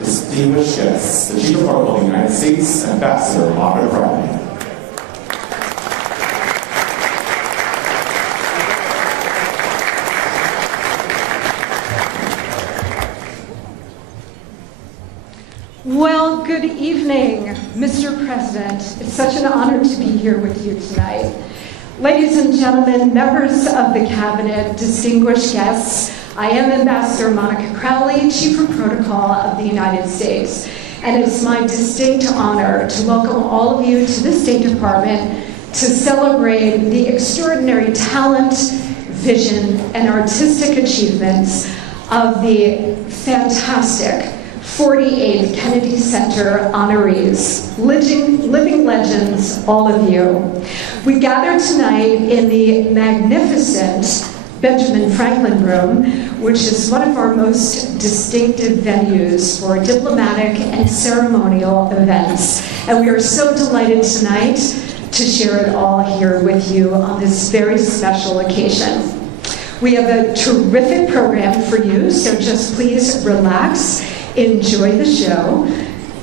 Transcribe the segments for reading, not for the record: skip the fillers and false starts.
Distinguished guests, the Chief of Army of the United States, Ambassador Margaret Bradley. Well, good evening, Mr. President. It's such an honor to be here with you tonight. Ladies and gentlemen, members of the Cabinet, distinguished guests, I am Ambassador Monica Crowley, Chief of Protocol of the United States, and it's my distinct honor to welcome all of you to the State Department to celebrate the extraordinary talent, vision, and artistic achievements of the fantastic 48th Kennedy Center honorees, living legends, all of you. We gather tonight in the magnificent Benjamin Franklin Room, which is one of our most distinctive venues for diplomatic and ceremonial events. And we are so delighted tonight to share it all here with you on this very special occasion. We have a terrific program for you, so just please relax, enjoy the show.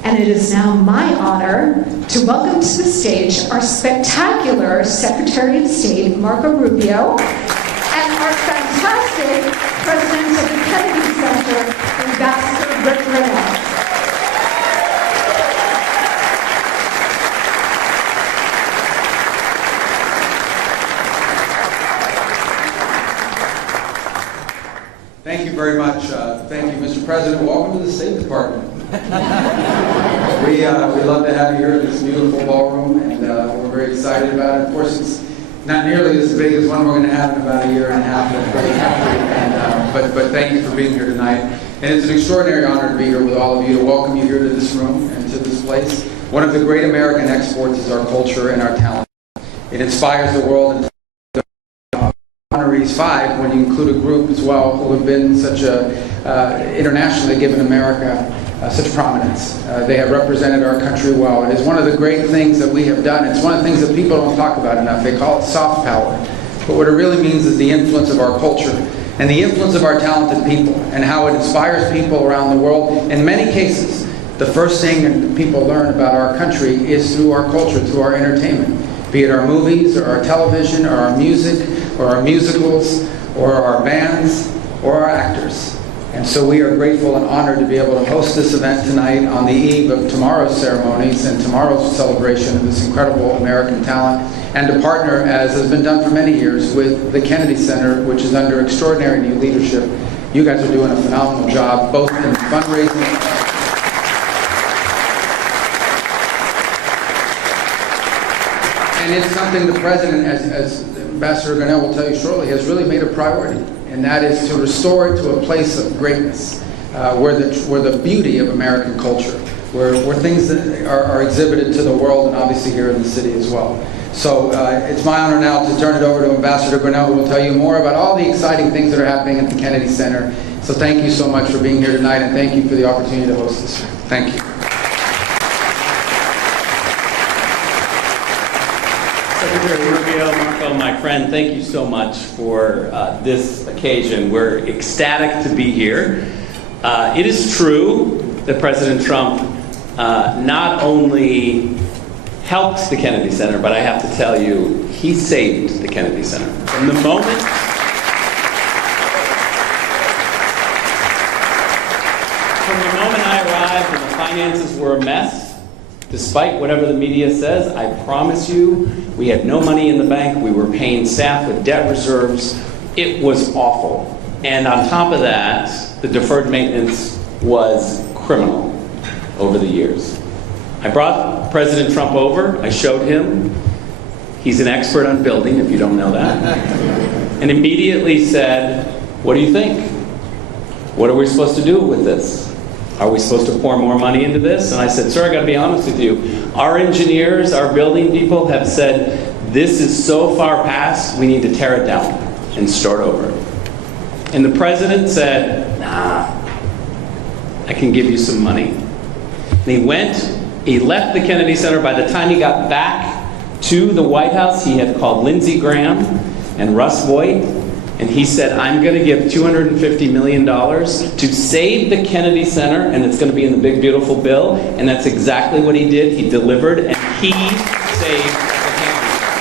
And it is now my honor to welcome to the stage our spectacular Secretary of State, Marco Rubio, and our fantastic President of the Kennedy Center, Ambassador Rick Reynolds. Thank you very much. Thank you, Mr. President. Welcome to the State Department. We love to have you here in this beautiful ballroom, and we're very excited about it. Of course, it's not nearly as big as one we're going to have in about a year and a half. But thank you for being here tonight. And it's an extraordinary honor to be here with all of you, to welcome you here to this room and to this place. One of the great American exports is our culture and our talent. It inspires the world. And honorees 5, when you include a group as well who have been such internationally given America such prominence. They have represented our country well. It is one of the great things that we have done. It's one of the things that people don't talk about enough. They call it soft power. But what it really means is the influence of our culture and the influence of our talented people and how it inspires people around the world. In many cases, the first thing that people learn about our country is through our culture, through our entertainment. Be it our movies, or our television, or our music, or our musicals, or our bands, or our actors. And so we are grateful and honored to be able to host this event tonight on the eve of tomorrow's ceremonies and tomorrow's celebration of this incredible American talent, and to partner, as has been done for many years, with the Kennedy Center, which is under extraordinary new leadership. You guys are doing a phenomenal job, both in fundraising. And it's something the President, as Ambassador Garnell will tell you shortly, has really made a priority, and that is to restore it to a place of greatness, where the beauty of American culture, where things that are exhibited to the world, and obviously here in the city as well. So it's my honor now to turn it over to Ambassador Garnell, who will tell you more about all the exciting things that are happening at the Kennedy Center. So thank you so much for being here tonight, and thank you for the opportunity to host this. Thank you. Secretary Rubio, Marco, my friend, thank you so much for this occasion. We're ecstatic to be here. It is true that President Trump not only helped the Kennedy Center, but I have to tell you, he saved the Kennedy Center. From the moment I arrived and the finances were a mess, despite whatever the media says, I promise you, we had no money in the bank. We were paying staff with debt reserves. It was awful. And on top of that, the deferred maintenance was criminal over the years. I brought President Trump over. I showed him. He's an expert on building, if you don't know that. And immediately said, what do you think? What are we supposed to do with this? Are we supposed to pour more money into this? And I said, sir, I gotta be honest with you. Our engineers, our building people have said, this is so far past, we need to tear it down and start over. And the president said, nah, I can give you some money. And he left the Kennedy Center. By the time he got back to the White House, he had called Lindsey Graham and Russ Voigt, and he said, I'm going to give $250 million to save the Kennedy Center, and it's going to be in the big, beautiful bill. And that's exactly what he did. He delivered, and he saved the Kennedy Center.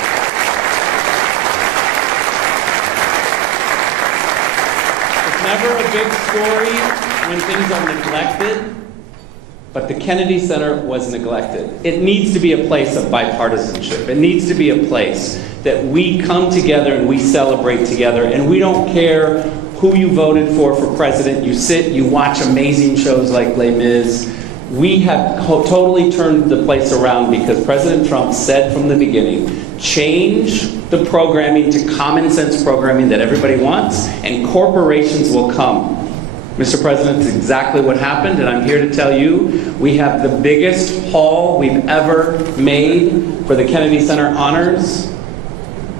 It's never a big story when things are neglected, but the Kennedy Center was neglected. It needs to be a place of bipartisanship. It needs to be a place that we come together and we celebrate together, and we don't care who you voted for president. You sit, you watch amazing shows like Les Mis. We have totally turned the place around because President Trump said from the beginning, change the programming to common sense programming that everybody wants, and corporations will come. Mr. President, it's exactly what happened, and I'm here to tell you, we have the biggest haul we've ever made for the Kennedy Center honors.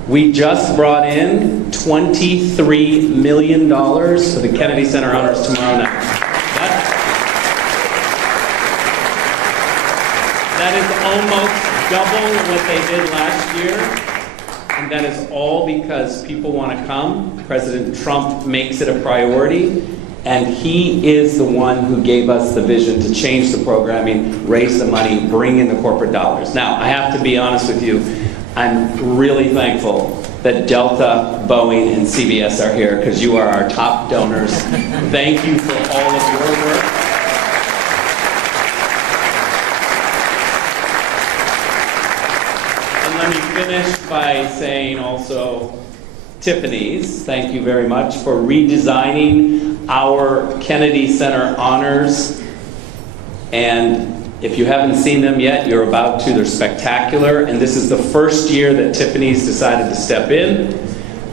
We just brought in $23 million for the Kennedy Center honors tomorrow night. That is almost double what they did last year. And that is all because people want to come. President Trump makes it a priority. And he is the one who gave us the vision to change the programming, raise the money, bring in the corporate dollars. Now, I have to be honest with you. I'm really thankful that Delta, Boeing, and CBS are here because you are our top donors. Thank you for all of your work. And let me finish by saying also, Tiffany's, thank you very much for redesigning our Kennedy Center honors. And if you haven't seen them yet, you're about to. They're spectacular. And this is the first year that Tiffany's decided to step in.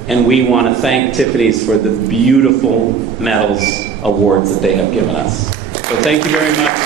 And we want to thank Tiffany's for the beautiful medals, awards that they have given us. So thank you very much.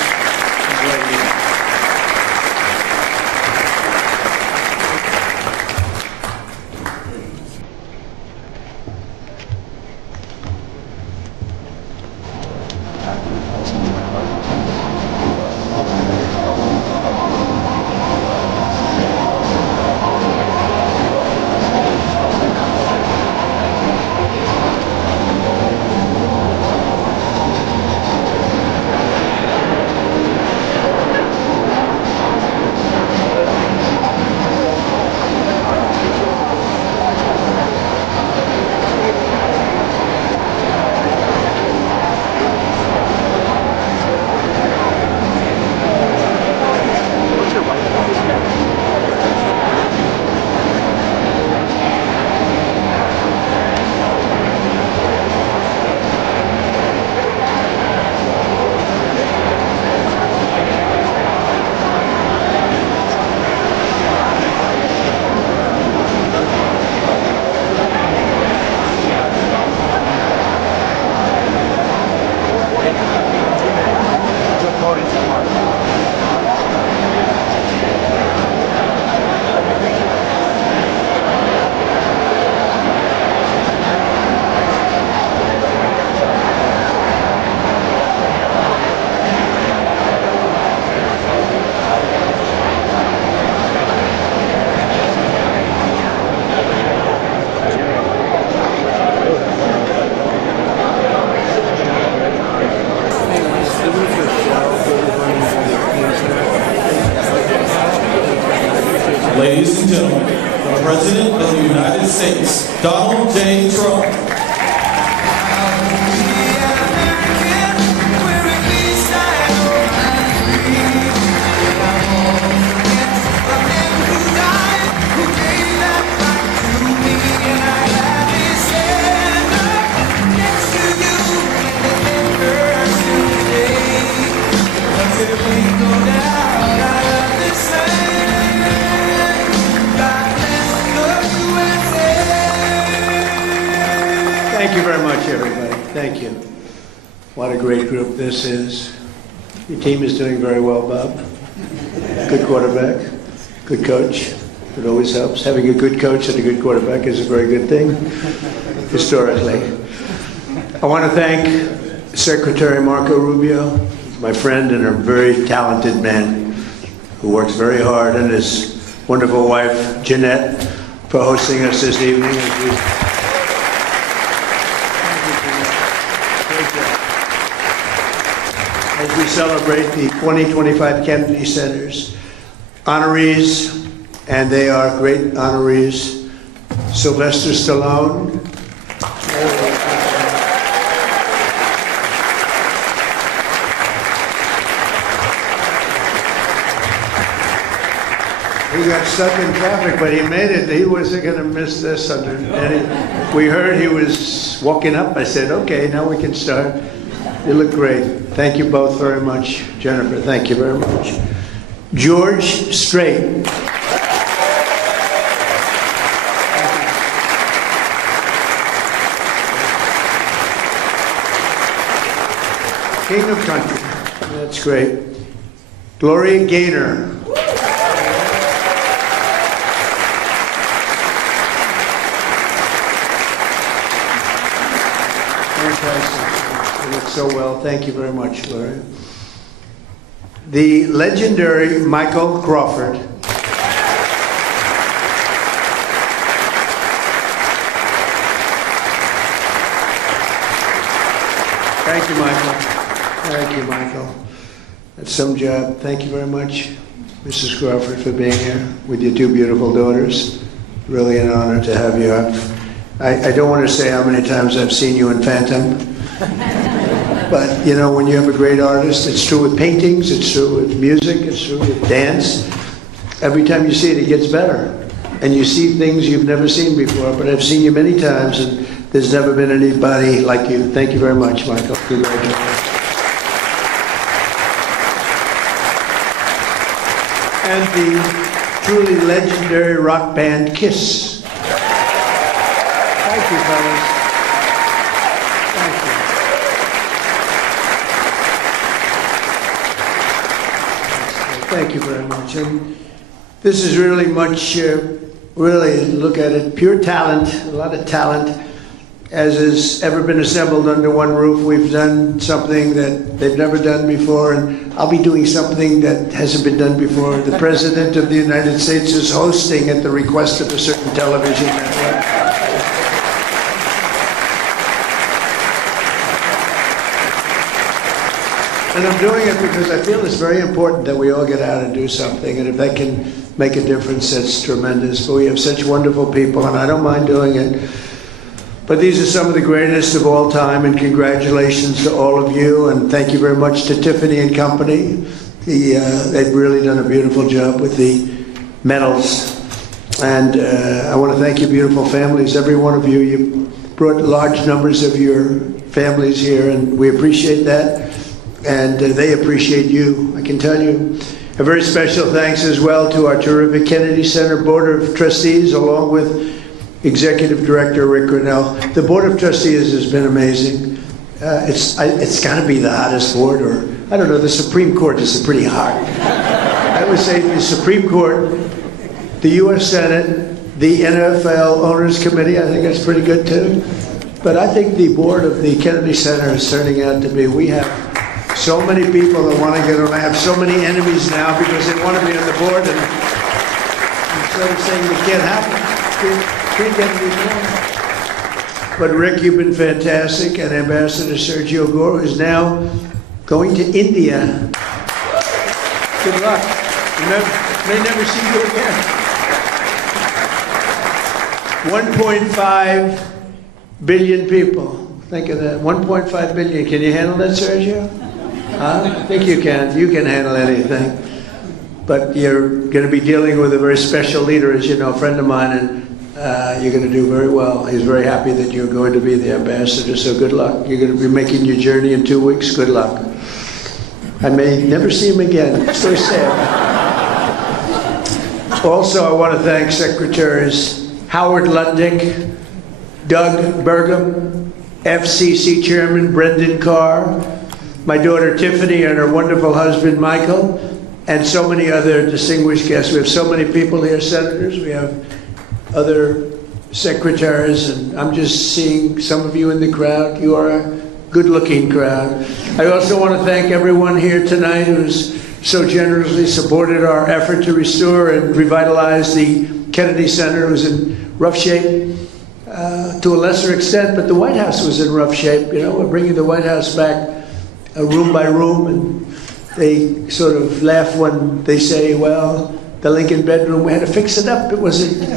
Ladies and gentlemen, the President of the United States, Donald J. Trump. Thank you very much, everybody. Thank you. What a great group this is. Your team is doing very well, Bob. Good quarterback, good coach. It always helps. Having a good coach and a good quarterback is a very good thing, historically. I want to thank Secretary Marco Rubio, my friend and a very talented man who works very hard, and his wonderful wife, Jeanette, for hosting us this evening. As we celebrate the 2025 Kennedy Center's honorees, and they are great honorees. Sylvester Stallone, he got stuck in traffic, but he made it. He wasn't going to miss this. We heard he was walking up. I said, okay, now we can start. You look great. Thank you both very much. Jennifer, thank you very much. George Strait. King of Country. That's great. Gloria Gaynor. Fantastic. You look so well. Thank you very much, Gloria. The legendary Michael Crawford. Thank you, Michael. Thank you, Michael. That's some job. Thank you very much, Mrs. Crawford, for being here with your two beautiful daughters. Really an honor to have you. I don't want to say how many times I've seen you in Phantom. But, you know, when you have a great artist, it's true with paintings, it's true with music, it's true with dance. Every time you see it, it gets better. and you see things you've never seen before, but I've seen you many times, and there's never been anybody like you. Thank you very much, Michael. Congratulations. And the truly legendary rock band KISS. Thank you, fellas. Thank you very much. And this is really much, really look at it, pure talent, a lot of talent, as has ever been assembled under one roof. We've done something that they've never done before, and I'll be doing something that hasn't been done before. The President of the United States is hosting at the request of a certain television network. And I'm doing it because I feel it's very important that we all get out and do something, and if that can make a difference, that's tremendous. But we have such wonderful people, and I don't mind doing it. But these are some of the greatest of all time, and congratulations to all of you, and thank you very much to Tiffany and Company. They've really done a beautiful job with the medals. And I want to thank your beautiful families, every one of you. You brought large numbers of your families here, and we appreciate that. And they appreciate you, I can tell you. A very special thanks as well to our terrific Kennedy Center Board of Trustees, along with Executive Director Rick Grinnell. The Board of Trustees has been amazing. It's got to be the hottest board, or I don't know, the Supreme Court is pretty hot. I would say the Supreme Court, the U.S. Senate, the NFL Owners Committee, I think that's pretty good too. But I think the board of the Kennedy Center is turning out to be, we have so many people that want to get on. I have so many enemies now because they want to be on the board, and instead of saying it can't happen, can't get me done. But Rick, you've been fantastic, and Ambassador Sergio Gore is now going to India. Good luck. May never see you again. 1.5 billion people. Think of that. 1.5 billion. Can you handle that, Sergio? I think you can. You can handle anything. But you're going to be dealing with a very special leader, as you know, a friend of mine, and you're going to do very well. He's very happy that you're going to be the ambassador, so good luck. You're going to be making your journey in 2 weeks. Good luck. I may never see him again. It's very sad. Also, I want to thank Secretaries Howard Lundick, Doug Burgum, FCC Chairman Brendan Carr, my daughter Tiffany and her wonderful husband Michael, and so many other distinguished guests. We have so many people here, senators, we have other secretaries, and I'm just seeing some of you in the crowd. You are a good-looking crowd. I also want to thank everyone here tonight who's so generously supported our effort to restore and revitalize the Kennedy Center. It was in rough shape to a lesser extent, but the White House was in rough shape. You know, we're bringing the White House back room by room, and they sort of laugh when they say, well, the Lincoln bedroom, we had to fix it up. It wasn't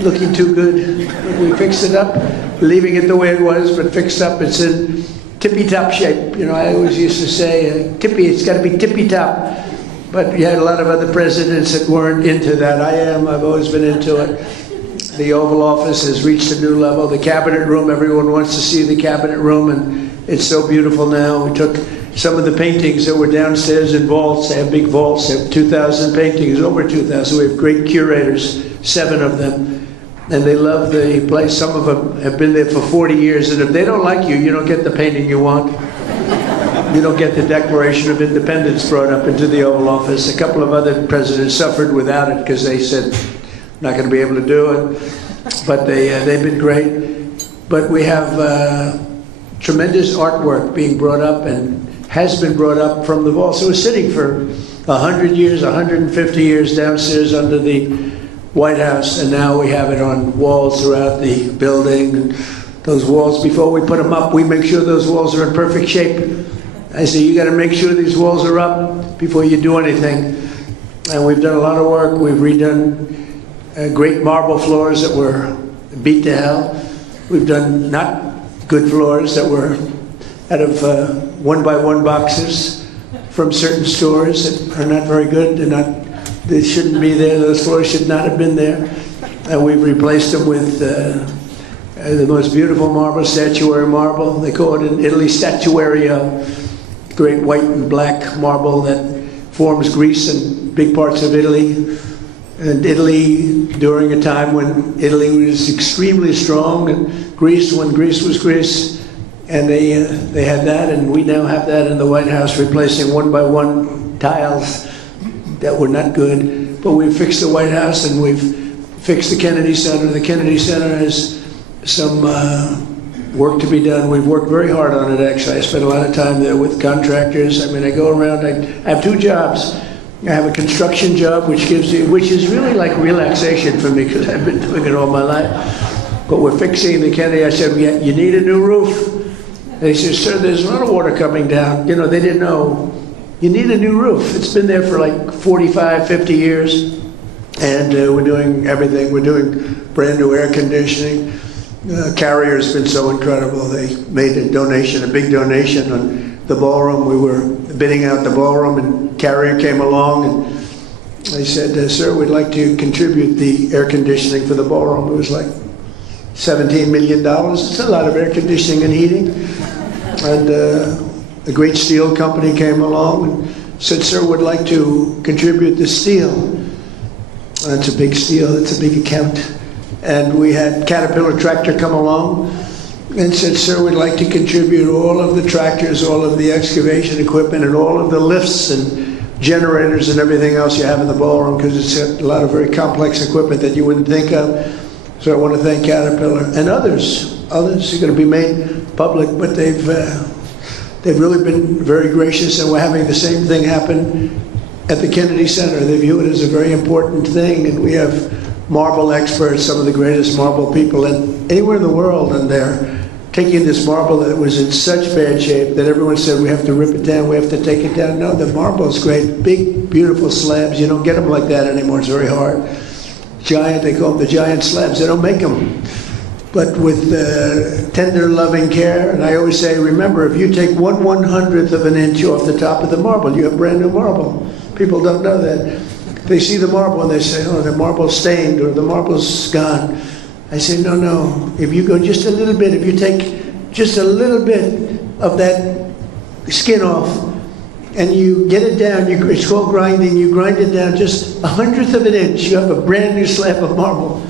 looking too good. We fixed it up, leaving it the way it was, but fixed up. It's in tippy-top shape. You know, I always used to say, it's got to be tippy-top. But you had a lot of other presidents that weren't into that. I've always been into it. The Oval Office has reached a new level. The Cabinet Room, everyone wants to see the Cabinet Room, and it's so beautiful now. We took some of the paintings that were downstairs in vaults. They have big vaults. They have 2,000 paintings, over 2,000. We have great curators, 7 of them, and they love the place. Some of them have been there for 40 years, and if they don't like you, you don't get the painting you want. You don't get the Declaration of Independence brought up into the Oval Office. A couple of other presidents suffered without it because they said, not going to be able to do it. But they've been great. But we have tremendous artwork being brought up and has been brought up from the vault. So it was sitting for 100 years, 150 years downstairs under the White House, and now we have it on walls throughout the building. And those walls, before we put them up, we make sure those walls are in perfect shape. I say, you got to make sure these walls are up before you do anything. And we've done a lot of work. We've redone great marble floors that were beat to hell. We've done not good floors that were out of 1-by-1 boxes from certain stores that are not very good. They shouldn't be there. Those floors should not have been there. and we've replaced them with the most beautiful marble, statuary marble. They call it in Italy statuario, great white and black marble that forms Greece and big parts of Italy. And Italy, during a time when Italy was extremely strong, and Greece, when Greece was Greece, and they had that, and we now have that in the White House, replacing one by one tiles that were not good. But we've fixed the White House, and we've fixed the Kennedy Center. The Kennedy Center has some work to be done. We've worked very hard on it, actually. I spent a lot of time there with contractors. I mean, I go around, I have two jobs. I have a construction job, which is really like relaxation for me, because I've been doing it all my life. But we're fixing the Kennedy. I said, you need a new roof. They said, sir, there's a lot of water coming down. You know, they didn't know. You need a new roof. It's been there for like 45, 50 years. And we're doing everything. We're doing brand new air conditioning. Carrier's been so incredible. They made a donation, a big donation on the ballroom. We were bidding out the ballroom, and Carrier came along, and they said, sir, we'd like to contribute the air conditioning for the ballroom. It was like $17 million. It's a lot of air conditioning and heating. And a great steel company came along and said, sir, we'd like to contribute the steel. It's a big steel, it's a big account. And we had Caterpillar tractor come along and said, sir, we'd like to contribute all of the tractors, all of the excavation equipment, and all of the lifts and generators and everything else you have in the ballroom, because it's a lot of very complex equipment that you wouldn't think of. So I want to thank Caterpillar and others. Others are going to be made public, but they've really been very gracious, and we're having the same thing happen at the Kennedy Center. They view it as a very important thing, and we have marble experts, some of the greatest marble people anywhere in the world, and they're taking this marble that was in such bad shape that everyone said, we have to rip it down, we have to take it down. No, the marble is great, big, beautiful slabs. You don't get them like that anymore, it's very hard. Giant, they call them the giant slabs, they don't make them. But with tender, loving care, and I always say, remember, if you take 1/100th of an inch off the top of the marble, you have brand new marble. People don't know that. They see the marble and they say, oh, the marble's stained or the marble's gone. I say, no, no. If you go just a little bit, if you take just a little bit of that skin off and you get it down, it's called grinding, you grind it down just 1/100th of an inch, you have a brand new slab of marble.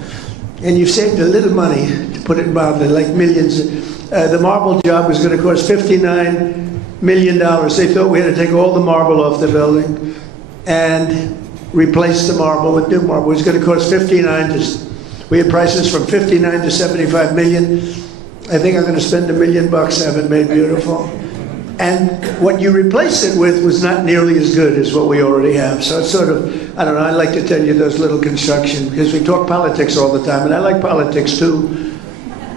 And you've saved a little money, to put it mildly, like millions. The marble job was going to cost $59 million. They thought we had to take all the marble off the building and replace the marble with new marble. It was going to cost we had prices from 59 to 75 million. I think I'm going to spend $1 million to have it made beautiful. And what you replace it with was not nearly as good as what we already have. So it's sort of, I don't know, I like to tell you those little construction, because we talk politics all the time, and I like politics too.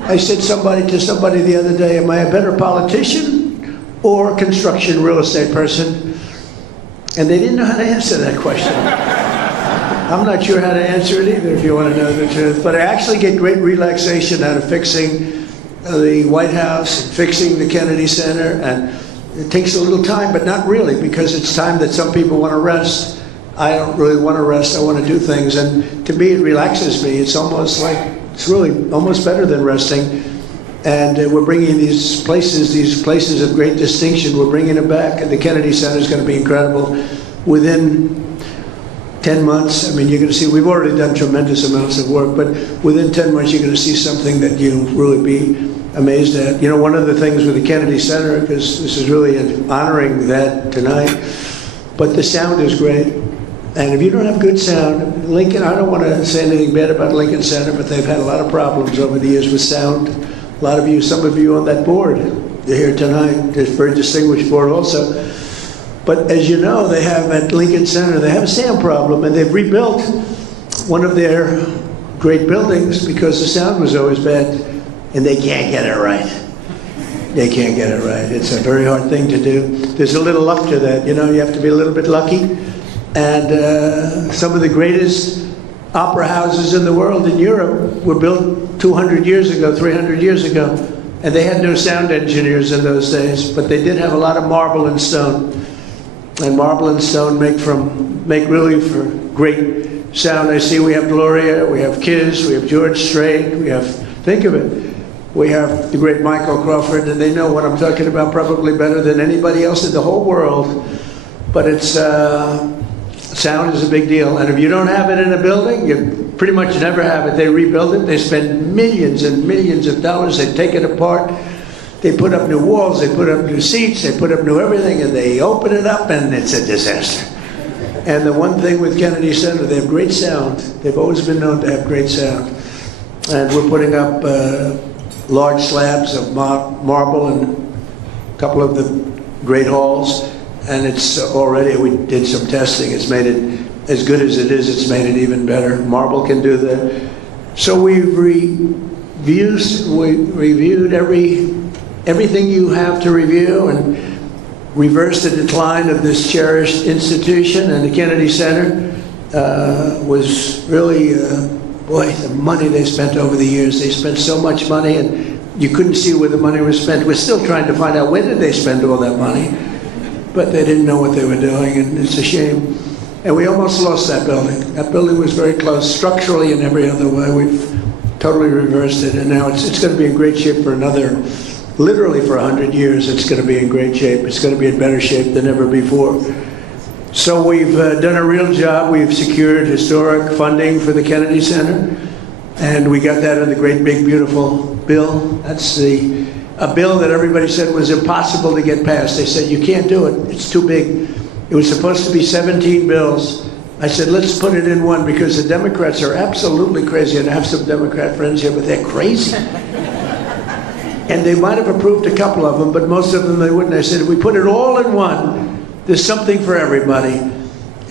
I said to somebody the other day, am I a better politician or construction real estate person? And they didn't know how to answer that question. I'm not sure how to answer it either, if you want to know the truth. But I actually get great relaxation out of fixing the White House, and fixing the Kennedy Center, and it takes a little time, but not really, because it's time that some people want to rest. I don't really want to rest, I want to do things, and to me it relaxes me. It's almost like, it's really almost better than resting. And we're bringing these places of great distinction, we're bringing them back, and the Kennedy Center is going to be incredible. Within 10 months, I mean, you're going to see, we've already done tremendous amounts of work, but within 10 months you're going to see something that you'll really be amazed at. You know, one of the things with the Kennedy Center, because this is really honoring that tonight, but the sound is great. And if you don't have good sound, Lincoln, I don't want to say anything bad about Lincoln Center, but they've had a lot of problems over the years with sound. A lot of you, some of you on that board, you're here tonight. There's a very distinguished board also. But as you know, they have at Lincoln Center, they have a sound problem, and they've rebuilt one of their great buildings because the sound was always bad, and they can't get it right. They can't get it right. It's a very hard thing to do. There's a little luck to that, you know, you have to be a little bit lucky. And some of the greatest opera houses in the world in Europe were built 200 years ago, 300 years ago, and they had no sound engineers in those days, but they did have a lot of marble and stone. And marble and stone make really for great sound. I see we have Gloria, we have Kiz, we have George Strait, we have, think of it, we have the great Michael Crawford, and they know what I'm talking about probably better than anybody else in the whole world. But it's, sound is a big deal. And if you don't have it in a building, you pretty much never have it. They rebuild it, they spend millions and millions of dollars, they take it apart, they put up new walls, they put up new seats, they put up new everything, and they open it up, and it's a disaster. And the one thing with Kennedy Center, they have great sound. They've always been known to have great sound. And we're putting up large slabs of marble in a couple of the great halls. And it's already, we did some testing, it's made it, as good as it is, it's made it even better. Marble can do that. So we've reviewed everything you have to review and reversed the decline of this cherished institution. And the Kennedy Center was really, boy, the money they spent over the years. They spent so much money and you couldn't see where the money was spent. We're still trying to find out where did they spend all that money. But they didn't know what they were doing, and it's a shame. And we almost lost that building. That building was very close, structurally and every other way. We've totally reversed it, and now it's going to be in great shape for another, literally for 100 years. It's going to be in great shape. It's going to be in better shape than ever before. So we've done a real job. We've secured historic funding for the Kennedy Center, and we got that in the great, big, beautiful bill. That's a bill that everybody said was impossible to get passed. They said, you can't do it, it's too big. It was supposed to be 17 bills. I said, let's put it in one, because the Democrats are absolutely crazy, and I have some Democrat friends here, but they're crazy. And they might have approved a couple of them, but most of them they wouldn't. I said, if we put it all in one, there's something for everybody.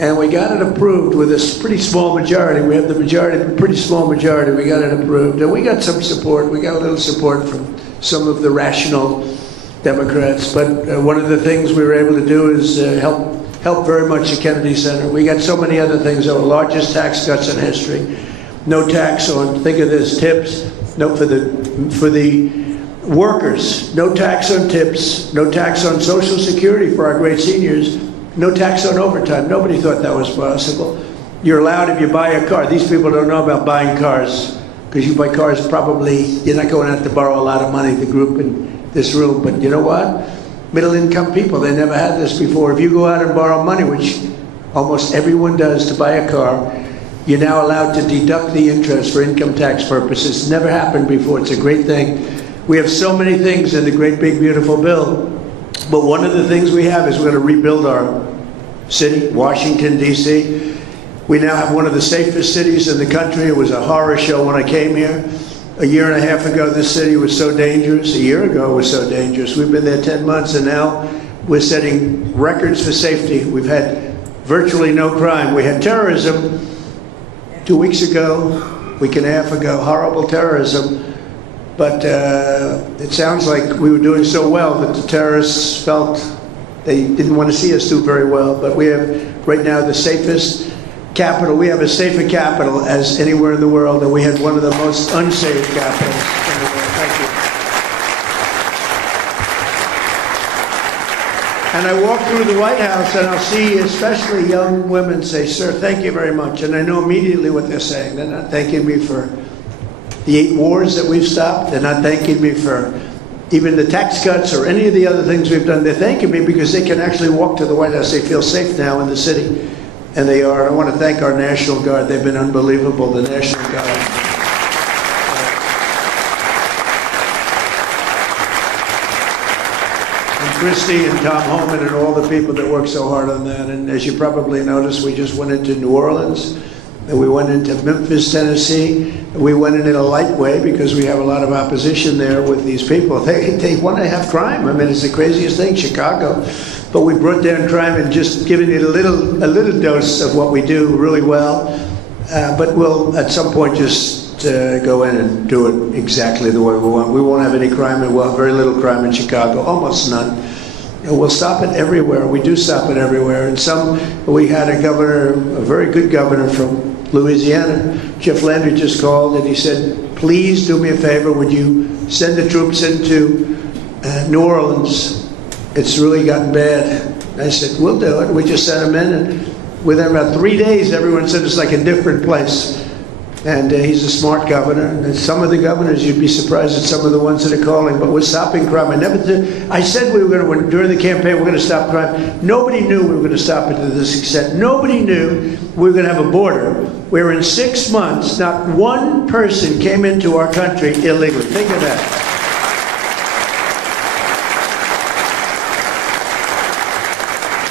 And we got it approved with a pretty small majority. We have the majority, a pretty small majority. We got it approved, and we got some support. We got a little support from some of the rational Democrats, but one of the things we were able to do is help very much the Kennedy Center. We got so many other things. Our largest tax cuts in history. No tax on, think of this, tips. No, for the workers. No tax on tips. No tax on Social Security for our great seniors. No tax on overtime. Nobody thought that was possible. You're allowed if you buy a car. These people don't know about buying cars, because you buy cars, probably you're not going to have to borrow a lot of money, the group in this room. But you know what? Middle income people, they never had this before. If you go out and borrow money, which almost everyone does to buy a car, you're now allowed to deduct the interest for income tax purposes. It's never happened before. It's a great thing. We have so many things in the great, big, beautiful bill. But one of the things we have is we're going to rebuild our city, Washington, D.C. We now have one of the safest cities in the country. It was a horror show when I came here. A year and a half ago, this city was so dangerous. A year ago, it was so dangerous. We've been there 10 months, and now we're setting records for safety. We've had virtually no crime. We had terrorism 2 weeks ago, week and a half ago, horrible terrorism. But it sounds like we were doing so well that the terrorists felt they didn't want to see us do very well. But we have right now the safest capital. We have as safe a capital as anywhere in the world, and we had one of the most unsafe capitals in the world. Thank you. And I walk through the White House and I'll see especially young women say, sir, thank you very much. And I know immediately what they're saying. They're not thanking me for the 8 wars that we've stopped. They're not thanking me for even the tax cuts or any of the other things we've done. They're thanking me because they can actually walk to the White House. They feel safe now in the city. And they are. I want to thank our National Guard. They've been unbelievable, the National Guard. And Christy and Tom Homan and all the people that work so hard on that. And as you probably noticed, we just went into New Orleans. And we went into Memphis, Tennessee. We went in a light way because we have a lot of opposition there with these people. They want to have crime. I mean, it's the craziest thing, Chicago. But we brought down crime and just given it a little dose of what we do really well. But we'll, at some point, just go in and do it exactly the way we want. We won't have any crime, and we'll have very little crime in Chicago, almost none. And we'll stop it everywhere. We do stop it everywhere. And we had a governor, a very good governor from Louisiana, Jeff Landry, just called and he said, please do me a favor, would you send the troops into New Orleans? It's really gotten bad. I said, we'll do it. We just sent them in, and within about 3 days, everyone said it's like a different place. And he's a smart governor. And some of the governors, you'd be surprised at some of the ones that are calling, but we're stopping crime. I said we were going to, during the campaign, we're going to stop crime. Nobody knew we were going to stop it to this extent. Nobody knew we were going to have a border where in 6 months, not one person came into our country illegally. Think of that.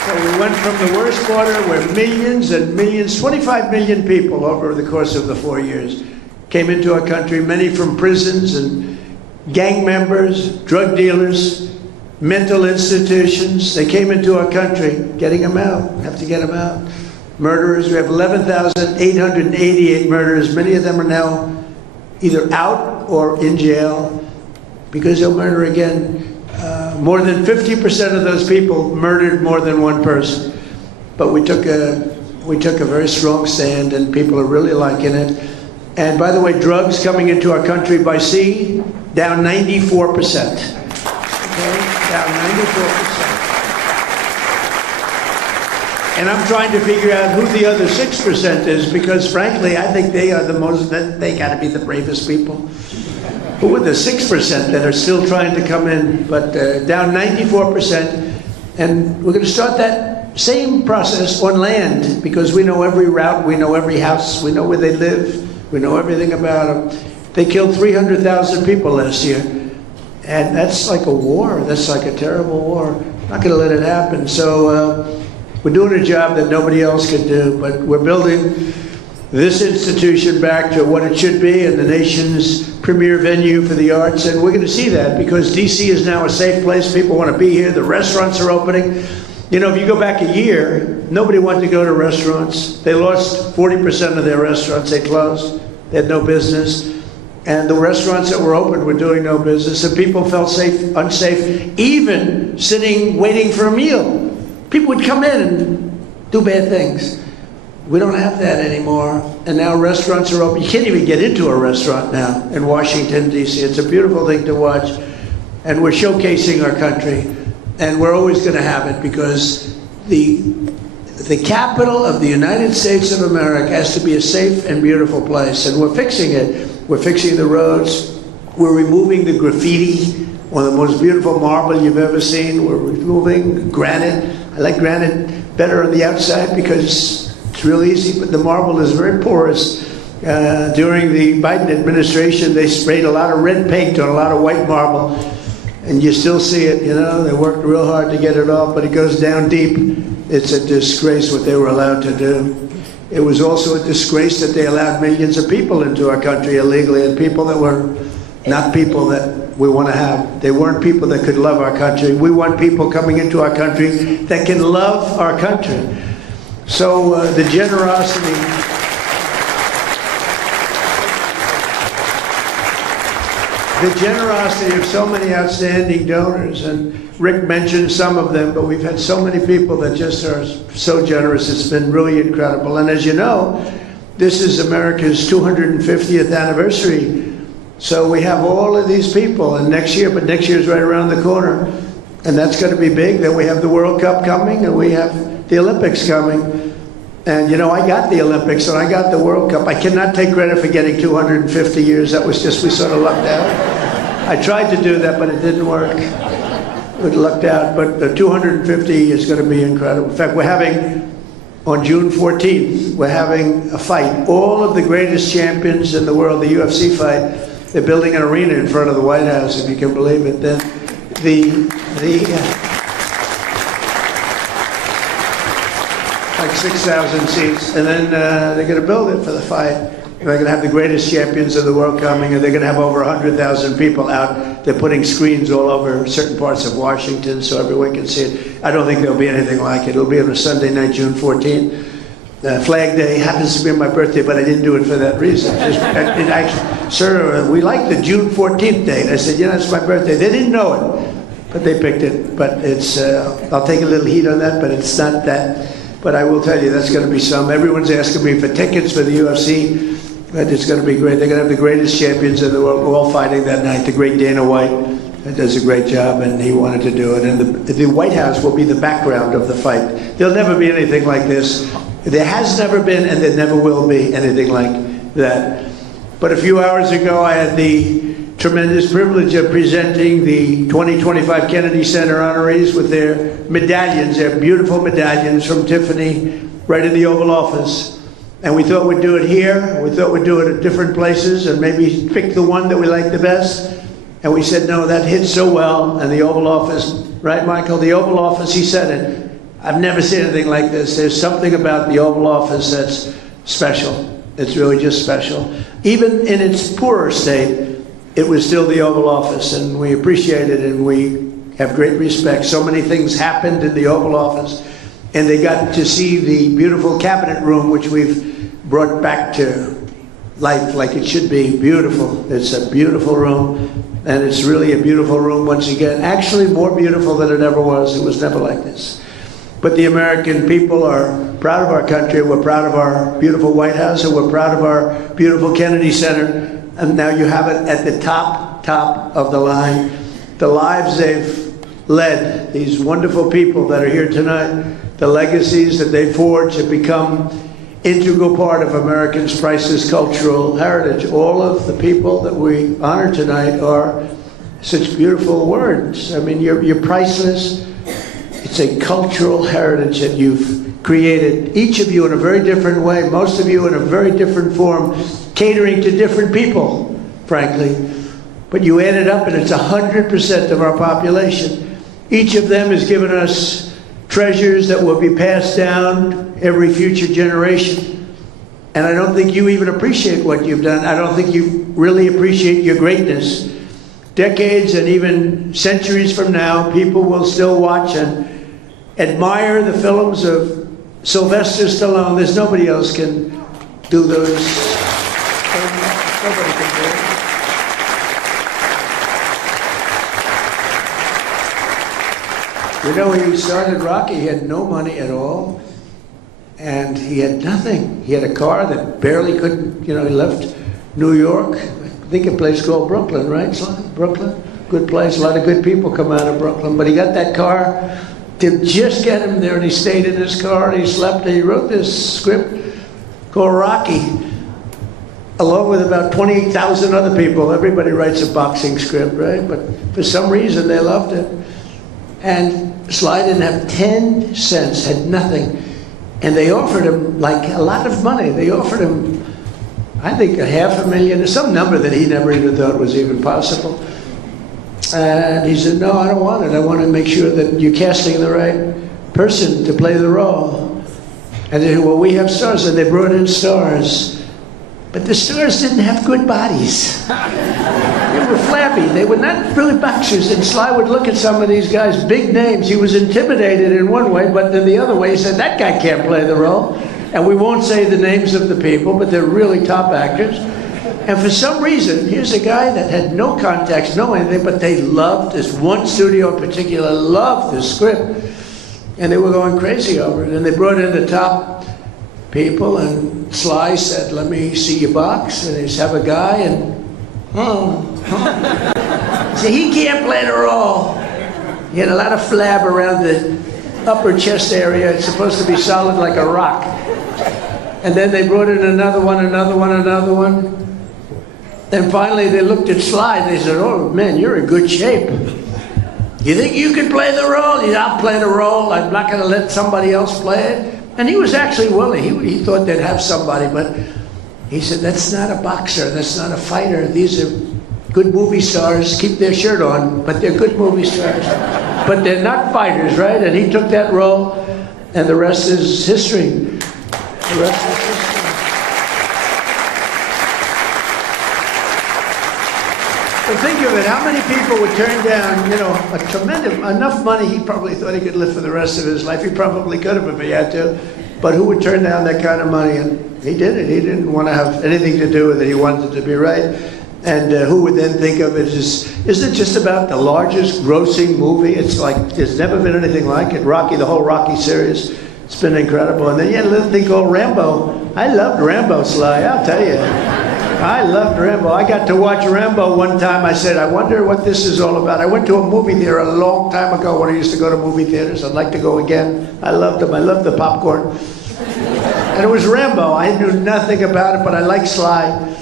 So we went from the worst border where millions and millions, 25 million people over the course of the 4 years came into our country, many from prisons and gang members, drug dealers, mental institutions. They came into our country, getting them out, have to get them out. Murderers, we have 11,888 murderers. Many of them are now either out or in jail because they'll murder again. More than 50% of those people murdered more than one person. But we took a very strong stand, and people are really liking it. And by the way, drugs coming into our country by sea, down 94%. Okay? Down 94%. And I'm trying to figure out who the other 6% is, because frankly, I think they are the most, they gotta be the bravest people. But with the 6% that are still trying to come in, but down 94%, and we're going to start that same process on land, because we know every route, we know every house, we know where they live, we know everything about them. They killed 300,000 people last year, and that's like a war. That's like a terrible war. I'm not going to let it happen. So we're doing a job that nobody else could do, but we're building this institution back to what it should be, and the nation's premier venue for the arts. And we're going to see that because DC is now a safe place. People want to be here. The restaurants are opening. You know, if you go back a year, nobody wanted to go to restaurants. They lost 40% of their restaurants. They closed. They had no business. And the restaurants that were open were doing no business. And people felt unsafe, even sitting, waiting for a meal. People would come in and do bad things. We don't have that anymore, and now restaurants are open. You can't even get into a restaurant now in Washington, D.C. It's a beautiful thing to watch, and we're showcasing our country, and we're always going to have it, because the capital of the United States of America has to be a safe and beautiful place, and we're fixing it. We're fixing the roads. We're removing the graffiti, one of the most beautiful marble you've ever seen. We're removing granite. I like granite better on the outside because it's real easy, but the marble is very porous. During the Biden administration, they sprayed a lot of red paint on a lot of white marble, and you still see it, you know. They worked real hard to get it off, but it goes down deep. It's a disgrace what they were allowed to do. It was also a disgrace that they allowed millions of people into our country illegally, and people that were not people that we want to have. They weren't people that could love our country. We want people coming into our country that can love our country. So the generosity of so many outstanding donors, and Rick mentioned some of them, but we've had so many people that just are so generous. It's been really incredible. And as you know, this is America's 250th anniversary. So we have all of these people, and next year is right around the corner, and that's going to be big. Then we have the World Cup coming, and we have the Olympics coming. And you know, I got the Olympics and I got the World Cup. I cannot take credit for getting 250 years. That was just, we sort of lucked out. I tried to do that, but it didn't work. We lucked out, but the 250 is going to be incredible. In fact, we're having, on June 14th, we're having a fight. All of the greatest champions in the world, the UFC fight, they're building an arena in front of the White House, if you can believe it. Then like 6,000 seats, and then they're going to build it for the fight. And they're going to have the greatest champions of the world coming, and they're going to have over 100,000 people out. They're putting screens all over certain parts of Washington so everyone can see it. I don't think there'll be anything like it. It'll be on a Sunday night, June 14th. Flag Day happens to be my birthday, but I didn't do it for that reason. Sir, we like the June 14th date. I said, it's my birthday. They didn't know it, but they picked it. But it's, I'll take a little heat on that, but it's not that. But I will tell you, that's going to be some. Everyone's asking me for tickets for the UFC, but it's going to be great. They're going to have the greatest champions in the world all fighting that night. The great Dana White does a great job, and he wanted to do it. And the White House will be the background of the fight. There'll never be anything like this. There has never been, and there never will be, anything like that. But a few hours ago, I had the tremendous privilege of presenting the 2025 Kennedy Center honorees with their medallions, their beautiful medallions from Tiffany, right in the Oval Office. And we thought we'd do it here, we thought we'd do it at different places, and maybe pick the one that we like the best. And we said, no, that hit so well, and the Oval Office, right, Michael? The Oval Office, he said it. I've never seen anything like this. There's something about the Oval Office that's special. It's really just special. Even in its poorer state, it was still the Oval Office, and we appreciate it, and we have great respect. So many things happened in the Oval Office, and they got to see the beautiful cabinet room, which we've brought back to life like it should be. Beautiful. It's a beautiful room, and it's really a beautiful room once again. Actually, more beautiful than it ever was. It was never like this. But the American people are proud of our country. We're proud of our beautiful White House, and we're proud of our beautiful Kennedy Center. And now you have it at the top of the line. The lives they've led, these wonderful people that are here tonight, the legacies that they forged have become integral part of Americans' priceless cultural heritage. All of the people that we honor tonight are such beautiful words. I mean, you're priceless. It's a cultural heritage that you've created, each of you in a very different way, most of you in a very different form, catering to different people, frankly. But you add it up and it's 100% of our population. Each of them has given us treasures that will be passed down every future generation. And I don't think you even appreciate what you've done. I don't think you really appreciate your greatness. Decades and even centuries from now, people will still watch and admire the films of Sylvester Stallone. There's nobody else can do those. Nobody can do it. You know, when he started Rocky, he had no money at all, and he had nothing. He had a car that barely couldn't, you know, he left New York, I think a place called Brooklyn, right? Brooklyn, good place, a lot of good people come out of Brooklyn, but he got that car to just get him there, and he stayed in his car, and he slept, and he wrote this script called Rocky, along with about 28,000 other people. Everybody writes a boxing script, right? But for some reason, they loved it. And Sly didn't have 10 cents, had nothing. And they offered him, like, a lot of money. They offered him, I think, $500,000, some number that he never even thought was even possible. And he said, no, I don't want it. I want to make sure that you're casting the right person to play the role. And they said, well, we have stars. And they brought in stars. But the stars didn't have good bodies. They were flabby. They were not really boxers. And Sly would look at some of these guys, big names. He was intimidated in one way, but then the other way, he said, that guy can't play the role. And we won't say the names of the people, but they're really top actors. And for some reason, here's a guy that had no contacts, no anything, but they loved this one studio in particular, loved the script. And they were going crazy over it. And they brought in the top people, and Sly said, let me see your box. And they just have a guy, and so he can't play the role. He had a lot of flab around the upper chest area. It's supposed to be solid like a rock. And then they brought in another one. Then finally they looked at Sly and they said, oh man, you're in good shape. You think you can play the role? He said, I'll play the role. I'm not going to let somebody else play it. And he was actually willing. He thought they'd have somebody, but he said, that's not a boxer. That's not a fighter. These are good movie stars. Keep their shirt on, but they're good movie stars. But they're not fighters, right? And he took that role, and the rest is history. The rest is history. But think of it, how many people would turn down, you know, a tremendous, enough money he probably thought he could live for the rest of his life. He probably could have if he had to. But who would turn down that kind of money? And he did it. He didn't want to have anything to do with it. He wanted it to be right. And who would then think of it as, isn't it just about the largest grossing movie? It's like, there's never been anything like it. Rocky, the whole Rocky series, it's been incredible. And then you had a little thing called Rambo. I loved Rambo, Sly, I'll tell you. I loved Rambo. I got to watch Rambo one time. I said, I wonder what this is all about. I went to a movie theater a long time ago when I used to go to movie theaters. I'd like to go again. I loved them. I loved the popcorn. And it was Rambo. I knew nothing about it, but I like Sly.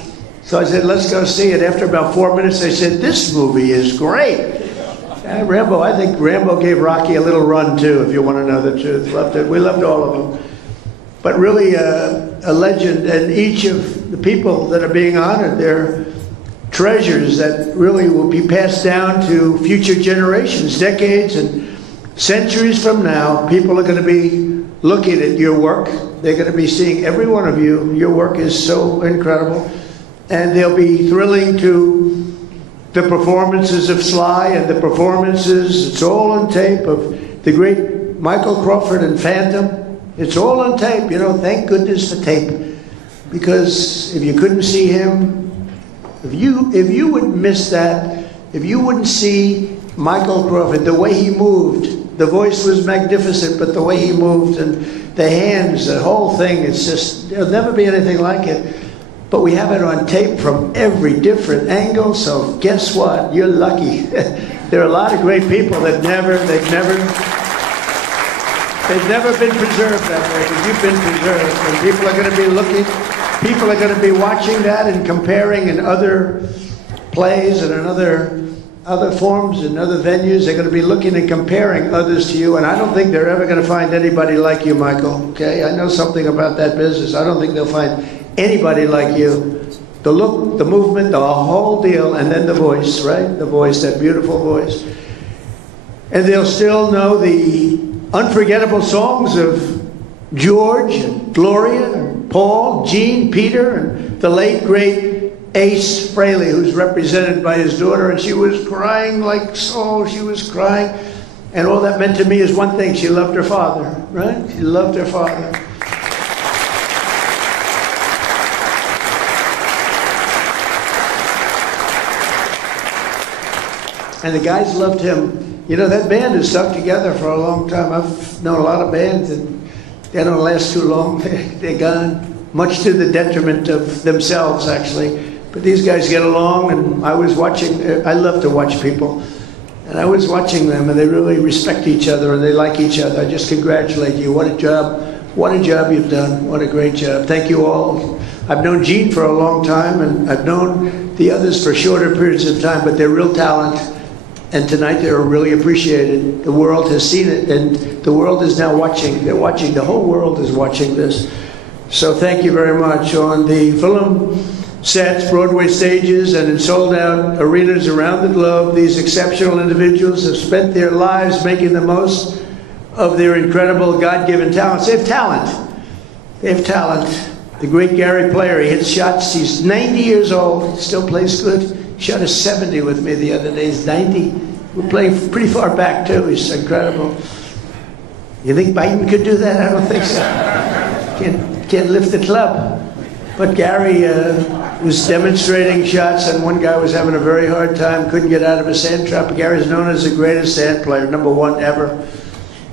So I said, let's go see it. After about 4 minutes, they said, this movie is great. Rambo, I think Rambo gave Rocky a little run, too, if you want to know the truth. Loved it. We loved all of them. But really a legend, and each of the people that are being honored, they're treasures that really will be passed down to future generations, decades and centuries from now. People are going to be looking at your work. They're going to be seeing every one of you. Your work is so incredible. And they'll be thrilling to the performances of Sly and the performances, it's all on tape, of the great Michael Crawford and Phantom. It's all on tape, you know, thank goodness for tape. Because if you couldn't see him, if you would miss that, if you wouldn't see Michael Crawford, the way he moved, the voice was magnificent, but the way he moved and the hands, the whole thing, it's just, there'll never be anything like it. But we have it on tape from every different angle, so guess what? You're lucky. There are a lot of great people that they've never been preserved that way, but you've been preserved. And people are going to be looking, people are going to be watching that and comparing in other plays and in other forms and other venues. They're going to be looking and comparing others to you, and I don't think they're ever going to find anybody like you, Michael, okay? I know something about that business. I don't think they'll find anybody like you. The look, the movement, the whole deal, and then the voice, right? The voice, that beautiful voice. And they'll still know the unforgettable songs of George and Gloria and Paul, Gene, Peter, and the late, great Ace Frehley, who's represented by his daughter, and she was crying like so, she was crying. And all that meant to me is one thing, she loved her father, right? She loved her father. And the guys loved him. You know, that band has stuck together for a long time. I've known a lot of bands, and they don't last too long. They're gone, much to the detriment of themselves, actually. But these guys get along, and I was watching. I love to watch people. And I was watching them, and they really respect each other, and they like each other. I just congratulate you. What a job. What a job you've done. What a great job. Thank you all. I've known Gene for a long time, and I've known the others for shorter periods of time, but they're real talent. And tonight they're really appreciated. The world has seen it, and the world is now watching. They're watching. The whole world is watching this. So thank you very much. On the film sets, Broadway stages, and in sold-out arenas around the globe, these exceptional individuals have spent their lives making the most of their incredible God-given talents. They have talent. They have talent. The great Gary Player, he hits shots. He's 90 years old, still plays good. He shot a 70 with me the other day. He's 90. We're playing pretty far back, too. He's incredible. You think Biden could do that? I don't think so. Can't lift the club. But Gary was demonstrating shots, and one guy was having a very hard time, couldn't get out of a sand trap. Gary's known as the greatest sand player, #1 ever.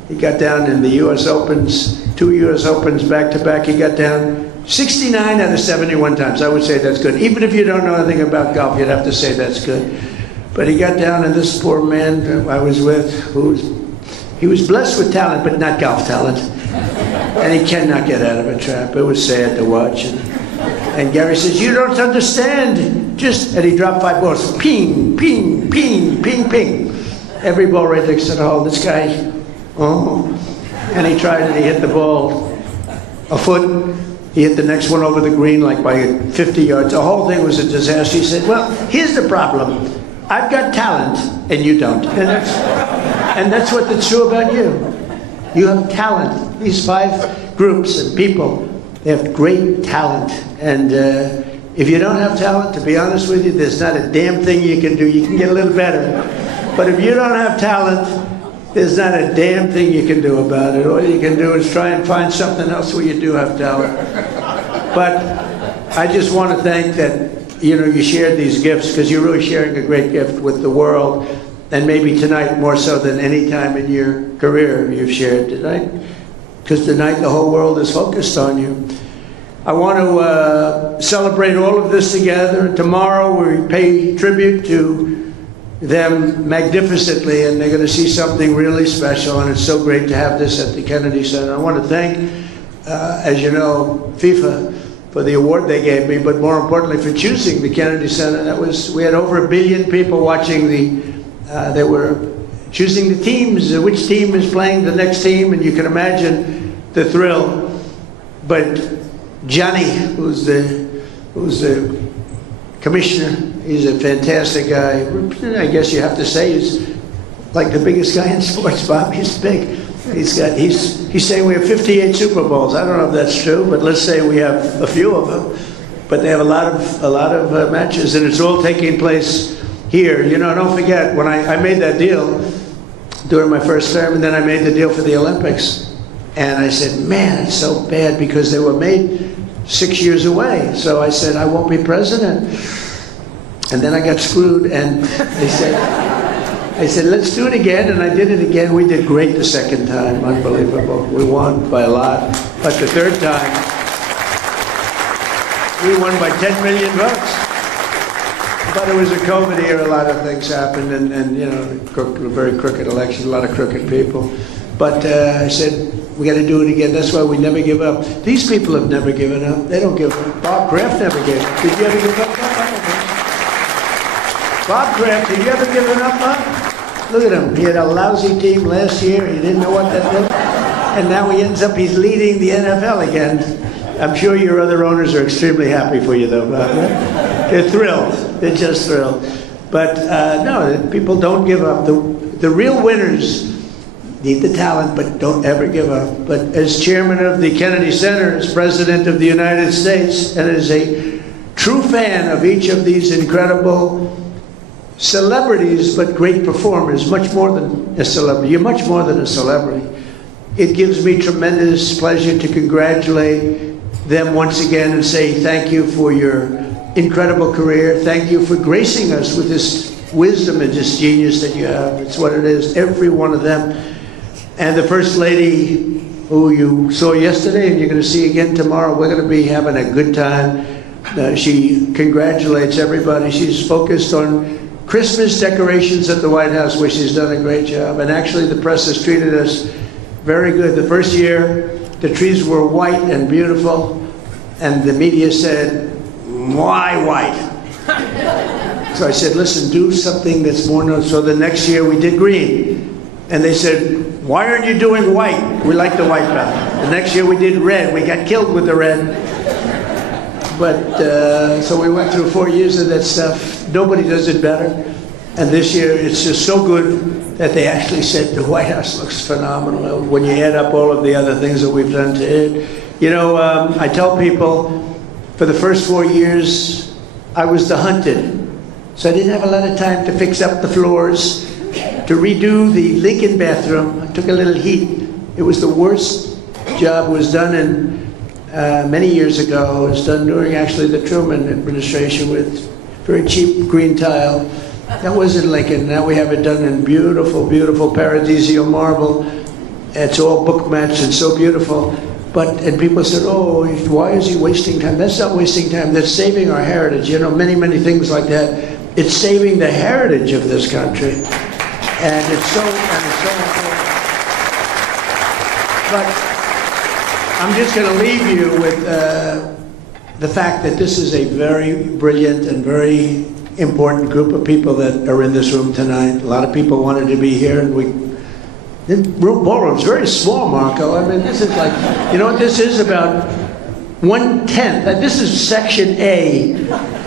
He got down in the U.S. Opens, 2 U.S. Opens back-to-back. He got down 69 out of 71 times. I would say that's good. Even if you don't know anything about golf, you'd have to say that's good. But he got down, and this poor man I was with, he was blessed with talent, but not golf talent. And he cannot get out of a trap. It was sad to watch. And Gary says, you don't understand. And he dropped 5 balls. Ping, ping, ping, ping, ping. Every ball right next to the hole. This guy, And he tried it. He hit the ball a foot. He hit the next one over the green like by 50 yards. The whole thing was a disaster. He said, well, here's the problem. I've got talent, and you don't. And that's what's true about you. You have talent. These 5 groups and people, they have great talent. And if you don't have talent, to be honest with you, there's not a damn thing you can do. You can get a little better. But if you don't have talent, there's not a damn thing you can do about it. All you can do is try and find something else where you do have talent. But I just want to thank that, you shared these gifts, because you're really sharing a great gift with the world. And maybe tonight more so than any time in your career you've shared tonight. Because tonight the whole world is focused on you. I want to celebrate all of this together. Tomorrow we pay tribute to them magnificently, and they're going to see something really special, and it's so great to have this at the Kennedy Center. I want to thank as you know, FIFA, for the award they gave me, but more importantly for choosing the Kennedy Center. We had over 1 billion people watching they were choosing the teams, which team is playing the next team, and you can imagine the thrill. But Johnny, who's the commissioner, he's a fantastic guy. I guess you have to say he's like the biggest guy in sports, Bob. He's big. He's saying we have 58 Super Bowls. I don't know if that's true, but let's say we have a few of them. But they have a lot of matches, and it's all taking place here. You know, don't forget, when I made that deal during my first term, and then I made the deal for the Olympics, and I said, man, it's so bad because they were made 6 years away. So I said, I won't be president. And then I got screwed, and I said, let's do it again, and I did it again. We did great the second time, unbelievable. We won by a lot, but the third time, we won by 10 million votes. But it was a COVID year, a lot of things happened, and you know, a very crooked election, a lot of crooked people. But I said, we got to do it again. That's why we never give up. These people have never given up. They don't give up. Bob Kraft never gave up. Did you ever give up? Bob Kraft, did you ever give it up, Bob? Look at him. He had a lousy team last year. He didn't know what that meant. And now he's leading the NFL again. I'm sure your other owners are extremely happy for you, though, Bob. Right? They're thrilled. They're just thrilled. But no, people don't give up. The real winners need the talent, but don't ever give up. But as chairman of the Kennedy Center, as president of the United States, and as a true fan of each of these incredible celebrities, but great performers, much more than a celebrity. You're much more than a celebrity. It gives me tremendous pleasure to congratulate them once again and say thank you for your incredible career. Thank you for gracing us with this wisdom and this genius that you have. It's what it is, every one of them. And the First Lady, who you saw yesterday and you're going to see again tomorrow, we're going to be having a good time. She congratulates everybody. She's focused on Christmas decorations at the White House, where she's done a great job. And actually, the press has treated us very good. The first year, the trees were white and beautiful, and the media said, why white? So I said, listen, do something that's more known. So the next year, we did green. And they said, why aren't you doing white? We like the white better. The next year, we did red. We got killed with the red. But, so we went through 4 years of that stuff. Nobody does it better. And this year, it's just so good that they actually said the White House looks phenomenal when you add up all of the other things that we've done to it. You know, I tell people, for the first 4 years, I was the hunted. So I didn't have a lot of time to fix up the floors, to redo the Lincoln bathroom. I took a little heat. It was the worst job. It was done in many years ago. It was done during actually the Truman administration with very cheap green tile. That was in Lincoln. Now we have it done in beautiful, beautiful paradisial marble. It's all book matched and so beautiful. And people said, oh, why is he wasting time? That's not wasting time. That's saving our heritage. You know, many, many things like that. It's saving the heritage of this country. And it's so important. But I'm just going to leave you with the fact that this is a very brilliant and very important group of people that are in this room tonight. A lot of people wanted to be here, and the ballroom's very small, Marco. I mean, this is like, you know what this is? About 1/10. This is section A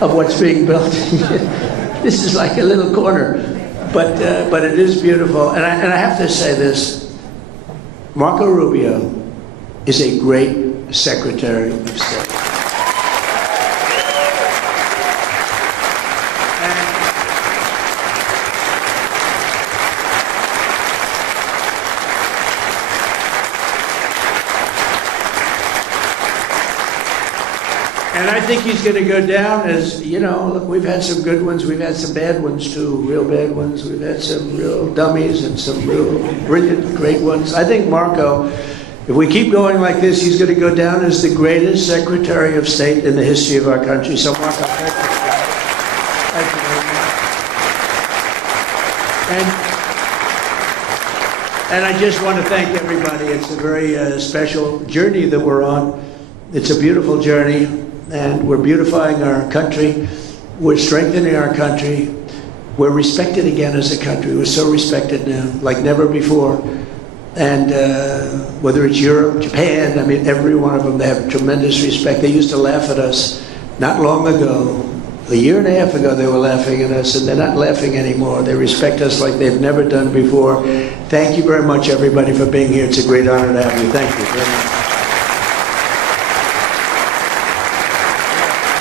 of what's being built. This is like a little corner, but it is beautiful. And I have to say this: Marco Rubio is a great Secretary of State. And I think he's going to go down as, you know, look, we've had some good ones, we've had some bad ones too, real bad ones. We've had some real dummies and some real brilliant, great ones. I think Marco, if we keep going like this, he's going to go down as the greatest Secretary of State in the history of our country. So Marco, thank you. Thank you very much. And I just want to thank everybody. It's a very special journey that we're on. It's a beautiful journey, and we're beautifying our country. We're strengthening our country. We're respected again as a country. We're so respected now, like never before. And whether it's Europe, Japan, I mean, every one of them, they have tremendous respect. They used to laugh at us not long ago. A year and a half ago, they were laughing at us, and they're not laughing anymore. They respect us like they've never done before. Thank you very much, everybody, for being here. It's a great honor to have you. Thank you very much.